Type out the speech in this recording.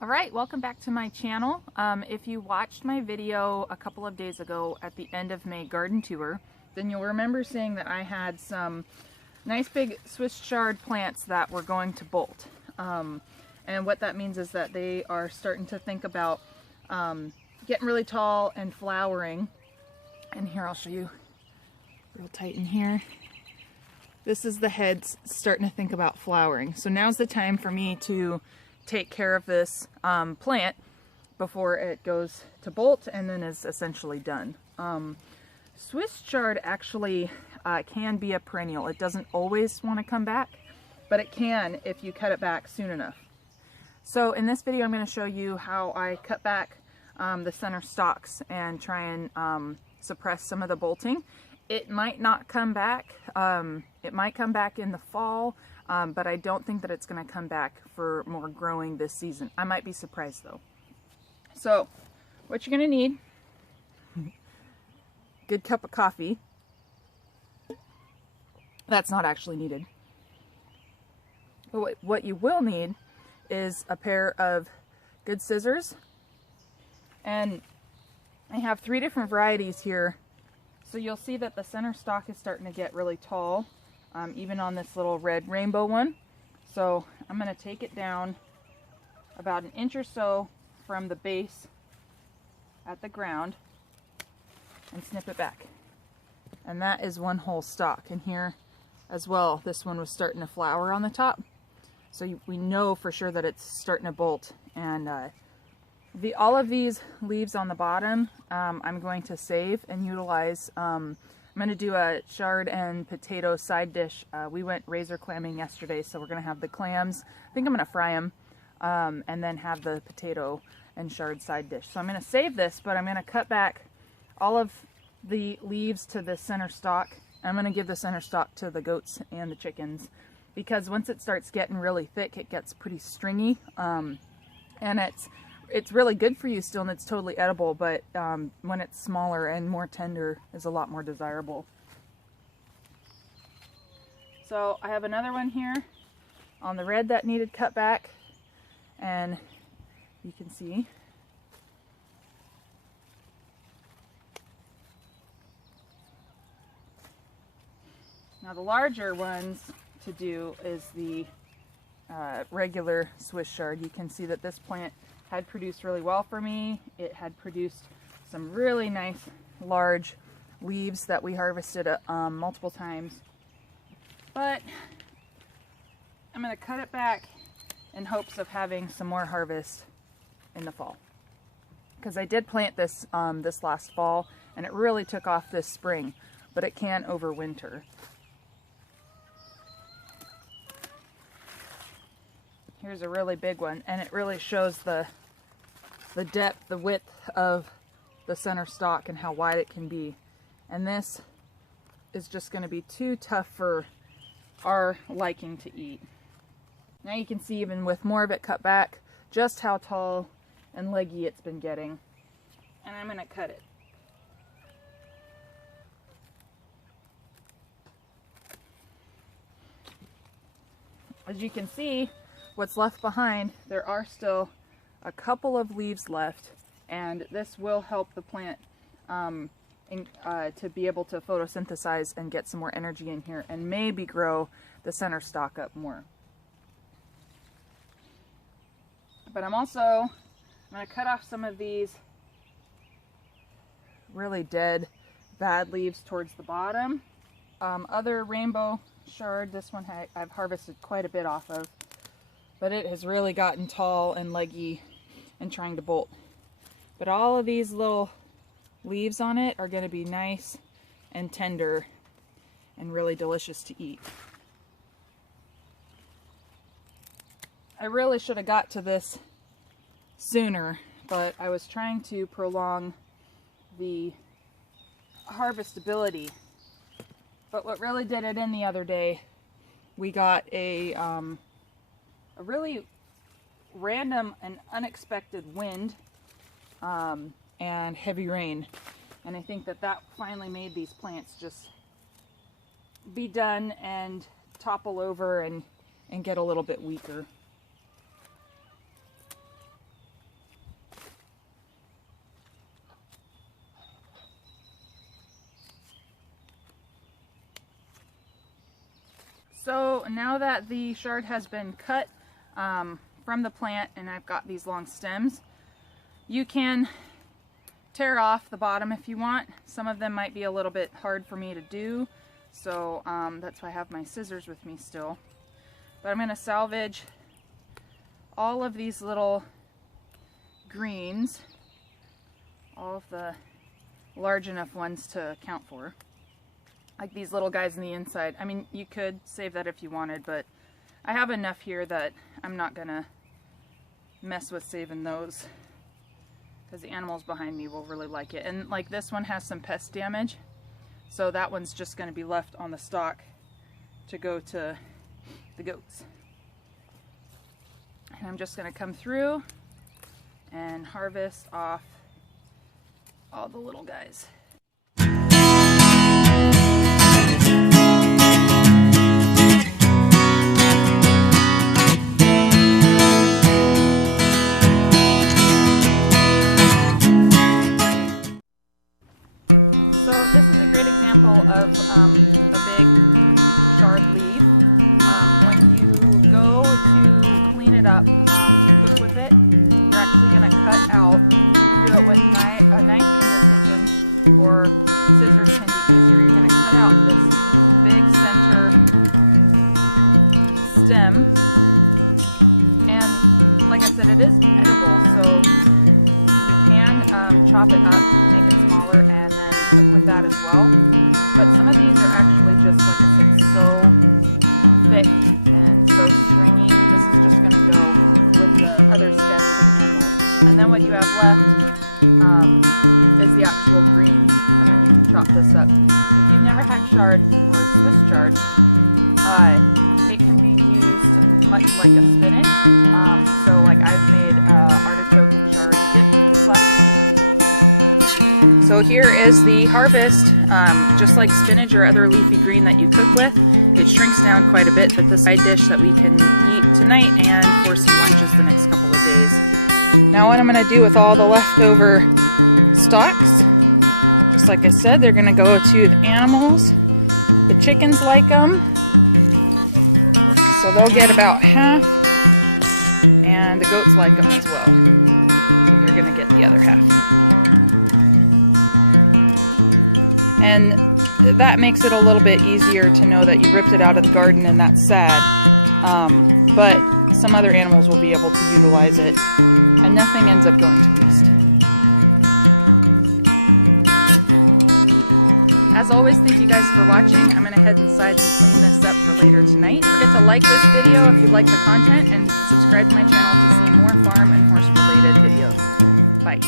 Alright, welcome back to my channel. If you watched my video a couple of days ago at the end of May garden tour, then you'll remember seeing that I had some nice big Swiss chard plants that were going to bolt. And what that means is that they are starting to think about getting really tall and flowering. And here, I'll show you real tight in here. This is the heads starting to think about flowering. So now's the time for me to take care of this plant before it goes to bolt and then is essentially done. Swiss chard actually can be a perennial. It doesn't always want to come back, but it can if you cut it back soon enough. So in this video I'm going to show you how I cut back the center stalks and try and suppress some of the bolting. It might not come back. It might come back in the fall, but I don't think that it's going to come back for more growing this season. I might be surprised though. So what you're going to need, good cup of coffee. That's not actually needed. But what you will need is a pair of good scissors. And I have 3 different varieties here. So you'll see that the center stalk is starting to get really tall, even on this little red rainbow one. So I'm going to take it down about an inch or so from the base at the ground and snip it back. And that is one whole stalk. And here as well, this one was starting to flower on the top. So we know for sure that it's starting to bolt. And all of these leaves on the bottom, I'm going to save and utilize. I'm going to do a chard and potato side dish. We went razor clamming yesterday, so we're going to have the clams. I think I'm going to fry them and then have the potato and chard side dish. So I'm going to save this, but I'm going to cut back all of the leaves to the center stalk. I'm going to give the center stalk to the goats and the chickens, because once it starts getting really thick, it gets pretty stringy, and it's really good for you still, and it's totally edible, but when it's smaller and more tender is a lot more desirable. So I have another one here on the red that needed cut back, and you can see now the larger ones to do is the regular Swiss chard. You can see that this plant had produced really well for me. It had produced some really nice large leaves that we harvested multiple times. But I'm going to cut it back in hopes of having some more harvest in the fall. Because I did plant this this last fall and it really took off this spring, but it can overwinter. Here's a really big one, and it really shows the depth, the width of the center stalk and how wide it can be. And this is just going to be too tough for our liking to eat. Now you can see, even with more of it cut back, just how tall and leggy it's been getting. And I'm going to cut it. As you can see, what's left behind, there are still a couple of leaves left, and this will help the plant to be able to photosynthesize and get some more energy in here and maybe grow the center stalk up more. But I'm going to cut off some of these really dead, bad leaves towards the bottom. Other rainbow chard, this one I've harvested quite a bit off of, but it has really gotten tall and leggy and trying to bolt. But all of these little leaves on it are going to be nice and tender and really delicious to eat. I really should have got to this sooner, but I was trying to prolong the harvestability. But what really did it in the other day, we got a really random and unexpected wind and heavy rain, and I think that finally made these plants just be done and topple over and get a little bit weaker. So now that the chard has been cut from the plant and I've got these long stems, you can tear off the bottom if you want. Some of them might be a little bit hard for me to do, so that's why I have my scissors with me still. But I'm going to salvage all of these little greens, all of the large enough ones to count for. Like these little guys on the inside. I mean, you could save that if you wanted, but I have enough here that I'm not gonna mess with saving those because the animals behind me will really like it. And like this one has some pest damage, so that one's just gonna be left on the stalk to go to the goats. And I'm just gonna come through and harvest off all the little guys. So this is a great example of a big chard leaf. When you go to clean it up to cook with it, you're actually going to cut out. You can do it with a knife in your kitchen, or scissors can be easier. You're going to cut out this big center stem, and like I said, it is edible, so you can chop it up, make it smaller, and then cook with that as well. But some of these are actually just, like I said, so thick and so stringy. This is just going to go with the other stems for the animals. And then what you have left is the actual greens, and then you can chop this up. If you've never had chard or Swiss chard, it can be used much like a spinach. So like I've made artichoke and chard dip this last week. So here is the harvest. Just like spinach or other leafy green that you cook with, it shrinks down quite a bit, but the side dish that we can eat tonight and for some lunches the next couple of days. Now what I'm going to do with all the leftover stalks, just like I said, they're going to go to the animals. The chickens like them, so they'll get about half, and the goats like them as well, so they're going to get the other half. And that makes it a little bit easier to know that you ripped it out of the garden, and that's sad. But some other animals will be able to utilize it, and nothing ends up going to waste. As always, thank you guys for watching. I'm going to head inside and clean this up for later tonight. Don't forget to like this video if you like the content, and subscribe to my channel to see more farm and horse related videos. Bye.